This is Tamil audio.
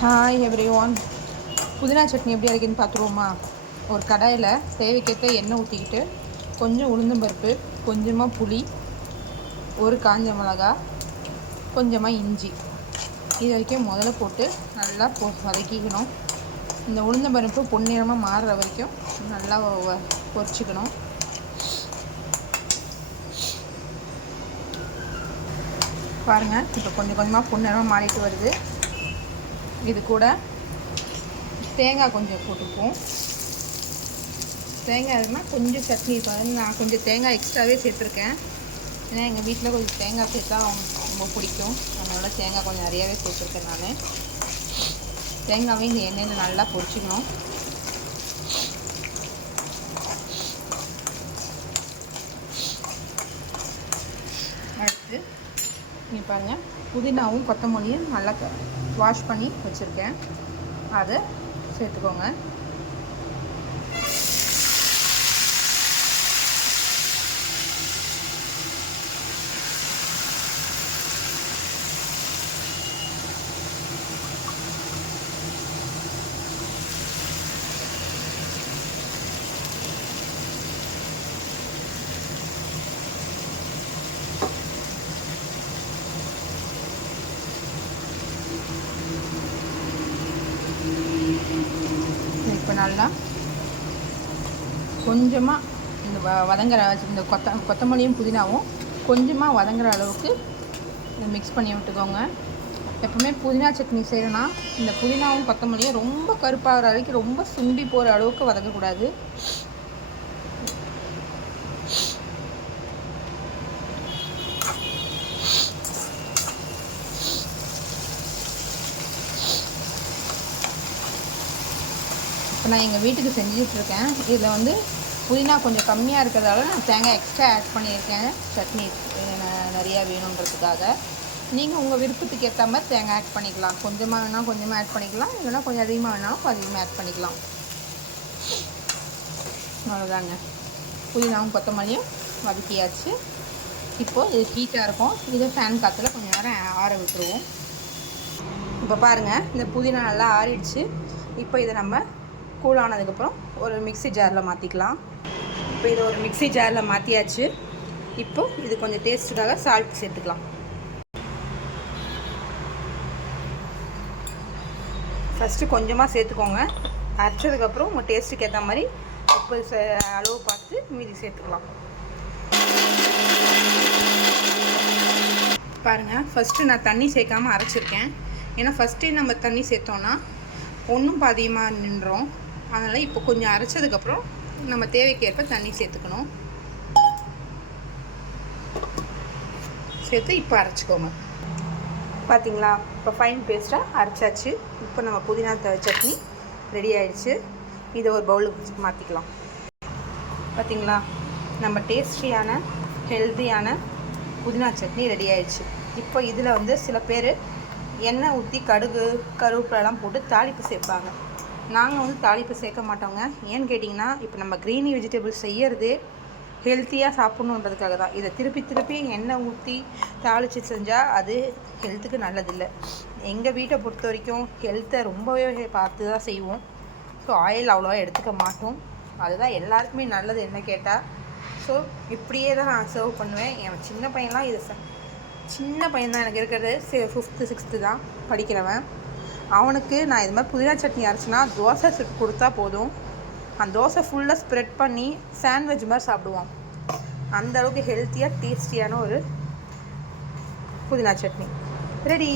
ஹாய் எவ்ரி ஒன் புதினா சட்னி எப்படி இருக்குன்னு பார்த்துருவோமா? ஒரு கடாயில் தேவைக்கேற்ற எண்ணெய் ஊற்றிக்கிட்டு கொஞ்சம் உளுந்தம்பருப்பு கொஞ்சமாக புளி ஒரு காஞ்ச மிளகா கொஞ்சமாக இஞ்சி. இது வரைக்கும் முதல்ல போட்டு நல்லா பொ வதக்கிக்கணும். இந்த உளுந்தம்பருப்பு பொன்னிறமாக மாறுற வரைக்கும் நல்லா பொரிச்சிக்கணும் பாருங்கள் இப்போ கொஞ்சம் கொஞ்சமாக பொன்னிறமாக மாறிட்டு வருது. இது கூட தேங்காய் கொஞ்சம் போட்டுப்போம். தேங்காய் கொஞ்சம் சட்னி நான் கொஞ்சம் தேங்காய் எக்ஸ்ட்ராவே சேர்த்துருக்கேன். ஏன்னா எங்கள் வீட்டில் கொஞ்சம் தேங்காய் சேர்த்தா ரொம்ப பிடிக்கும். அதனால் தேங்காய் கொஞ்சம் நிறையாவே சேர்த்துருக்கேன் நான். தேங்காயும் இந்த எண்ணெயில் நல்லா பொரிச்சிக்கணும். அடுத்து நீ பாருங்கள் புதினாவும் கொத்தமல்லியும் நல்லா வாஷ் பண்ணி வச்சுருக்கேன். அதை சேர்த்துக்கோங்க இப்போ நல்லா கொஞ்சமாக இந்த வ வதங்குற இந்த கொத்த கொத்தமல்லியும் புதினாவும் கொஞ்சமாக வதங்குற அளவுக்கு மிக்ஸ் பண்ணி விட்டுக்கோங்க. எப்போவுமே புதினா சட்னி செய்கிறோன்னா இந்த புதினாவும் கொத்தமல்லியும் ரொம்ப கருப்பாகிற வரைக்கும் ரொம்ப சுண்டி போகிற அளவுக்கு வதக்கக்கூடாது இப்போ நான் எங்கள் வீட்டுக்கு செஞ்சிட்ருக்கேன். இதில் வந்து புதினா கொஞ்சம் கம்மியாக இருக்கிறதால நான் தேங்காய் எக்ஸ்ட்ரா ஆட் பண்ணியிருக்கேன். சட்னி நிறையா வேணுன்றதுக்காக. நீங்கள் உங்கள் விருப்பத்துக்கு ஏற்ற மாதிரி தேங்காய் ஆட் பண்ணிக்கலாம். கொஞ்சமாக வேணால் கொஞ்சமாக ஆட் பண்ணிக்கலாம். இல்லைனா கொஞ்சம் அதிகமாக வேணாலும் அதிகமாக ஆட் பண்ணிக்கலாம். அவ்வளோதாங்க. புதினாவும் கொத்தமல்லியும் வதக்கியாச்சு. இப்போது இது ஹீட்டாக இருக்கும். இதை ஃபேன் காற்றுல கொஞ்சம் நேரம் ஆற விட்டுருவோம். இப்போ பாருங்கள் இந்த புதினா நல்லா ஆறிடுச்சு. இப்போ இதை நம்ம கூலானதுக்கப்புறம் ஒரு மிக்சி ஜாரில் மாற்றிக்கலாம். இப்போ இது ஒரு மிக்சி ஜாரில் மாற்றியாச்சு. இப்போ இது கொஞ்சம் டேஸ்ட்டுக்காக சால்ட் சேர்த்துக்கலாம். ஃபஸ்ட்டு கொஞ்சமாக சேர்த்துக்கோங்க. அரைச்சதுக்கப்புறம் உங்கள் டேஸ்ட்டுக்கு ஏற்ற மாதிரி உப்பு அளவு பார்த்து மீதி சேர்த்துக்கலாம். பாருங்கள் ஃபஸ்ட்டு நான் தண்ணி சேர்க்காமல் அரைச்சிருக்கேன். ஏன்னா ஃபஸ்ட்டே நம்ம தண்ணி சேர்த்தோன்னா ஒன்றும் பாதியமாக நின்றோம் அதனால் இப்போ கொஞ்சம் அரைச்சதுக்கப்புறம் நம்ம தேவைக்கேற்ப தண்ணி சேர்த்துக்கணும். சேர்த்து இப்போ அரைச்சிக்கோங்க. பார்த்தீங்களா இப்போ ஃபைன் பேஸ்ட்டாக அரைச்சாச்சு. இப்போ நம்ம புதினா சட்னி ரெடி ஆயிடுச்சு. இதை ஒரு பவுலுக்கு மாற்றிக்கலாம் பார்த்தீங்களா நம்ம டேஸ்டியான ஹெல்த்தியான புதினா சட்னி ரெடி ஆயிடுச்சு. இப்போ இதில் வந்து சில பேர் எண்ணெய் ஊற்றி கடுகு கருவேப்பிலாம் போட்டு தாளிப்பு சேர்ப்பாங்க. நாங்கள் வந்து தாளிப்பு சேர்க்க மாட்டோங்க. ஏன்னு கேட்டிங்கன்னா இப்போ நம்ம க்ரீனி வெஜிடபிள்ஸ் செய்யறது ஹெல்த்தியாக சாப்பிட்ணுன்றதுக்காக தான். இதை திருப்பி திருப்பி எண்ணெய் ஊற்றி தாளித்து செஞ்சால் அது ஹெல்த்துக்கு நல்லதில்லை. எங்கள் வீட்டை பொறுத்த வரைக்கும் ஹெல்த்தை ரொம்பவே பார்த்து தான் செய்வோம். ஸோ ஆயில் அவ்வளோவா எடுத்துக்க மாட்டோம். அதுதான் எல்லாருக்குமே நல்லது என்ன கேட்டால் ஸோ இப்படியே தான் நான் சர்வ் பண்ணுவேன். என் சின்ன பையன்லாம் இதை சின்ன பையன் தான் எனக்கு இருக்கிறது. ஃபிஃப்த்து சிக்ஸ்த்து தான் படிக்கிறவன். அவனுக்கு நான் இது மாதிரி புதினா சட்னி அரைச்சினா தோசை சுட்டு கொடுத்தா போதும். அந்த தோசை ஃபுல்லாக ஸ்ப்ரெட் பண்ணி சாண்ட்விச் மாதிரி சாப்பிடுவான். அந்த அளவுக்கு ஹெல்த்தியாக டேஸ்டியான ஒரு புதினா சட்னி. ரெடி